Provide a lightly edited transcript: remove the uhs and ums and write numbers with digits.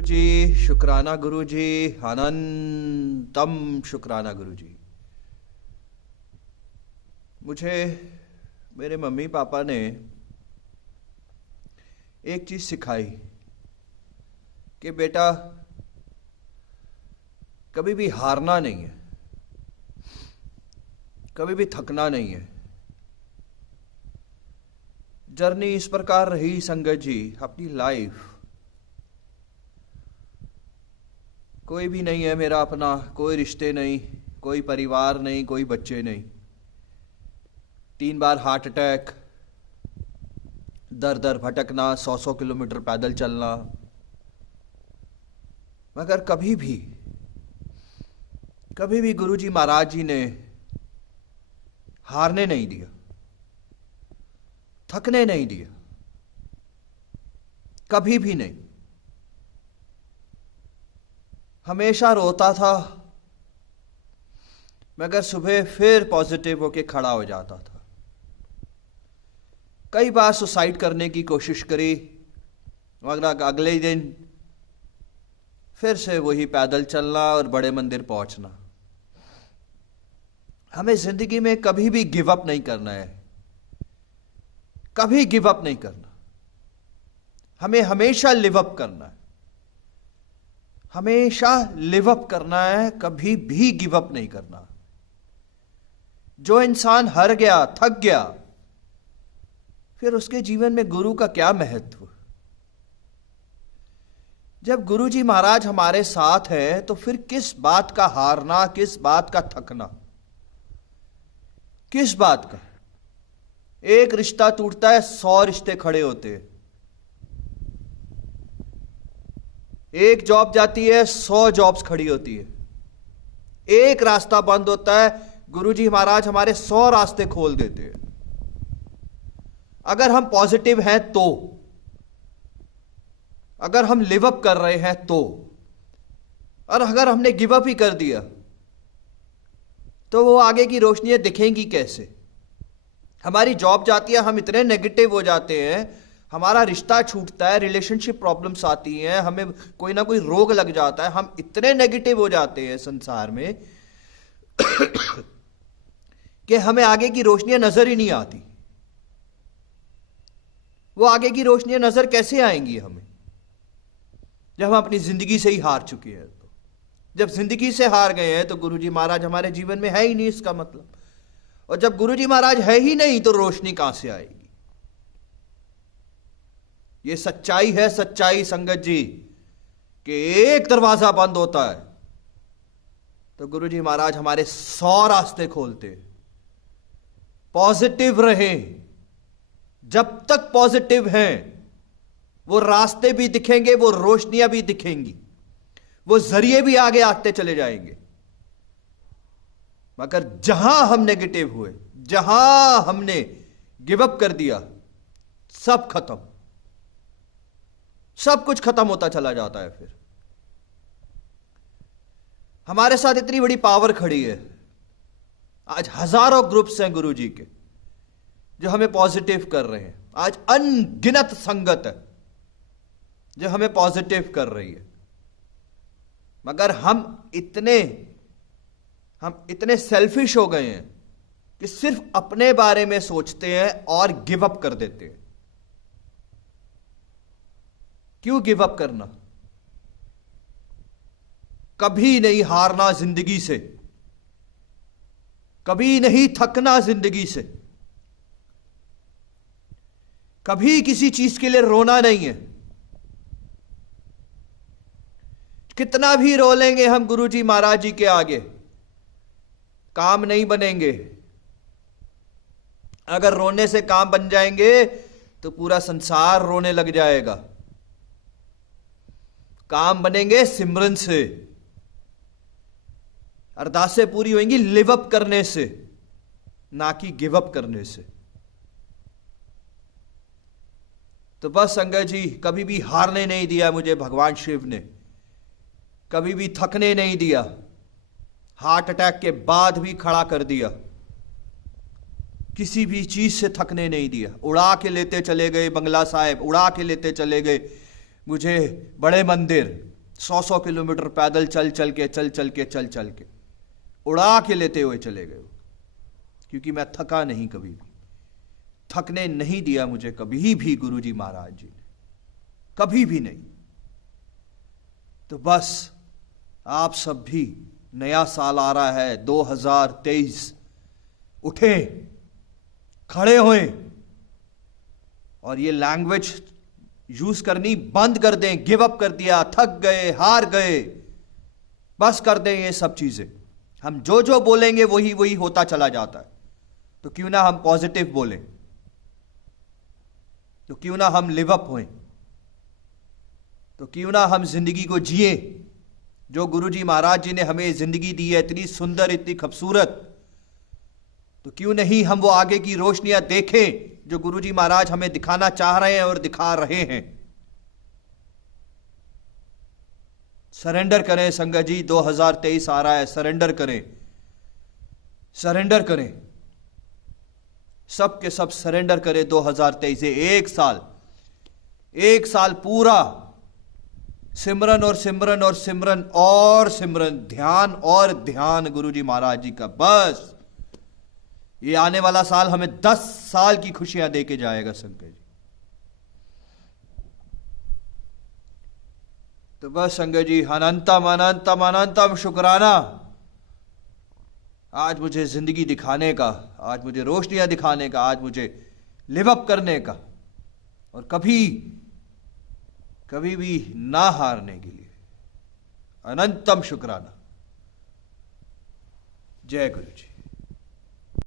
जी शुक्राना गुरु जी, अनंतम शुक्राना गुरु जी। मुझे मेरे मम्मी पापा ने एक चीज़ सिखाई कि बेटा कभी भी हारना नहीं है, कभी भी थकना नहीं है। जर्नी इस प्रकार रही संगत जी, अपनी लाइफ। कोई भी नहीं है मेरा अपना, कोई रिश्ते नहीं, कोई परिवार नहीं, कोई बच्चे नहीं। 3 बार हार्ट अटैक, दर दर भटकना, 100 किलोमीटर पैदल चलना, मगर कभी भी गुरुजी महाराज जी ने हारने नहीं दिया, थकने नहीं दिया, कभी भी नहीं। हमेशा रोता था मगर सुबह फिर पॉजिटिव होके खड़ा हो जाता था। कई बार सुसाइड करने की कोशिश करी, मगर अगले ही दिन फिर से वही पैदल चलना और बड़े मंदिर पहुंचना। हमें जिंदगी में कभी भी गिव अप नहीं करना है, कभी गिव अप नहीं करना। हमें हमेशा लिव अप करना है, हमेशा लिव अप करना है, कभी भी गिव अप नहीं करना। जो इंसान हार गया, थक गया, फिर उसके जीवन में गुरु का क्या महत्व। जब गुरुजी महाराज हमारे साथ है तो फिर किस बात का हारना, किस बात का थकना, किस बात का। एक रिश्ता टूटता है, 100 रिश्ते खड़े होते हैं। एक जॉब जाती है, 100 जॉब्स खड़ी होती है। एक रास्ता बंद होता है, गुरुजी महाराज हमारे 100 रास्ते खोल देते हैं। अगर हम पॉजिटिव हैं तो, अगर हम लिव अप कर रहे हैं तो, और अगर हमने गिव अप ही कर दिया तो वो आगे की रोशनियां दिखेंगी कैसे। हमारी जॉब जाती है, हम इतने नेगेटिव हो जाते हैं, हमारा रिश्ता छूटता है, रिलेशनशिप प्रॉब्लम्स आती हैं, हमें कोई ना कोई रोग लग जाता है, हम इतने नेगेटिव हो जाते हैं संसार में कि हमें आगे की रोशनियां नजर ही नहीं आती। वो आगे की रोशनियां नजर कैसे आएंगी हमें, जब हम अपनी जिंदगी से ही हार चुके हैं। तो जब जिंदगी से हार गए हैं तो गुरुजी महाराज हमारे जीवन में है ही नहीं, इसका मतलब। और जब गुरुजी महाराज है ही नहीं तो रोशनी कहां से आएगी। ये सच्चाई है, सच्चाई संगत जी, कि एक दरवाजा बंद होता है तो गुरुजी महाराज हमारे 100 रास्ते खोलते। पॉजिटिव रहें, जब तक पॉजिटिव हैं वो रास्ते भी दिखेंगे, वो रोशनियां भी दिखेंगी, वो जरिए भी आगे आते चले जाएंगे। मगर जहां हम नेगेटिव हुए, जहां हमने गिव अप कर दिया, सब खत्म, सब कुछ खत्म होता चला जाता है। फिर हमारे साथ इतनी बड़ी पावर खड़ी है, आज हजारों ग्रुप्स हैं गुरुजी के जो हमें पॉजिटिव कर रहे हैं। आज अनगिनत संगत है जो हमें पॉजिटिव कर रही है, मगर हम इतने सेल्फिश हो गए हैं कि सिर्फ अपने बारे में सोचते हैं और गिव अप कर देते हैं। क्यों गिव अप करना? कभी नहीं हारना जिंदगी से, कभी नहीं थकना जिंदगी से, कभी किसी चीज के लिए रोना नहीं है। कितना भी रो लेंगे हम गुरुजी महाराज जी के आगे, काम नहीं बनेंगे। अगर रोने से काम बन जाएंगे तो पूरा संसार रोने लग जाएगा। काम बनेंगे सिमरन से, अरदासें पूरी होंगी लिव अप करने से, ना कि गिव अप करने से। तो बस संगत जी, कभी भी हारने नहीं दिया मुझे भगवान शिव ने, कभी भी थकने नहीं दिया। हार्ट अटैक के बाद भी खड़ा कर दिया, किसी भी चीज से थकने नहीं दिया। उड़ा के लेते चले गए बंगला साहिब, उड़ा के लेते चले गए मुझे बड़े मंदिर, 100 किलोमीटर पैदल चल चल के उड़ा के लेते हुए चले गए, क्योंकि मैं थका नहीं, कभी भी थकने नहीं दिया मुझे कभी भी गुरुजी महाराज जी ने, कभी भी नहीं। तो बस आप सब भी, नया साल आ रहा है 2023, उठें, खड़े होएं और ये लैंग्वेज यूज करनी बंद कर दें। गिव अप कर दिया, थक गए, हार गए, बस कर दें ये सब चीजें। हम जो जो बोलेंगे वही वही होता चला जाता है। तो क्यों ना हम पॉजिटिव बोलें, तो क्यों ना हम लिव अप होएं, तो क्यों ना हम जिंदगी को जिए जो गुरुजी महाराज जी ने हमें जिंदगी दी है, इतनी सुंदर, इतनी खूबसूरत। तो क्यों नहीं हम वो आगे की रोशनियां देखें जो गुरुजी महाराज हमें दिखाना चाह रहे हैं और दिखा रहे हैं। सरेंडर करें संगत जी, 2023 आ रहा है, सरेंडर करें, सरेंडर करें, सब के सब सरेंडर करें। 2023 से एक साल पूरा सिमरन और सिमरन और सिमरन और सिमरन, ध्यान और ध्यान गुरुजी महाराज जी का। बस ये आने वाला साल हमें 10 साल की खुशियां दे के जाएगा संकट जी। तो बस संगत जी, अनंतम अनंतम अनंतम शुक्राना आज मुझे जिंदगी दिखाने का, आज मुझे रोशनियां दिखाने का, आज मुझे लिव अप करने का, और कभी भी ना हारने के लिए अनंतम शुक्राना। जय गुरु जी।